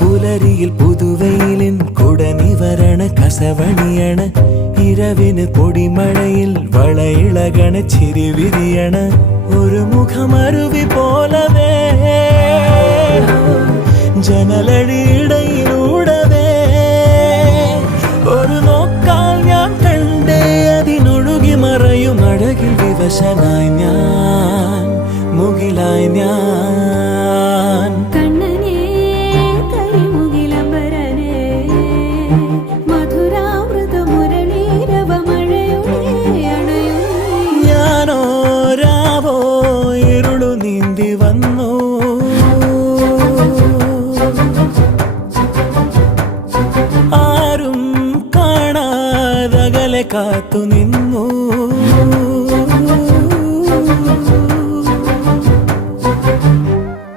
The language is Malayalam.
പുലരിയിൽ പുതുവെയിലിൻ കുടനിവരണ കസവണിയണ ഇരവിന് പൊടിമഴയിൽ വളയിളകണ ചിരിവിരിയണ ഒരു മുഖമരുവി പോലവേ ജനലഴിയിടയിലൂടവേ ഒരു നോക്കാൽ ഞാൻ കണ്ടേ അതിനൊഴുകി മറയും അഴകിൽ വിവശനായി ഞാൻ മുകിലായി ഞാൻ കാത്തു നിൻ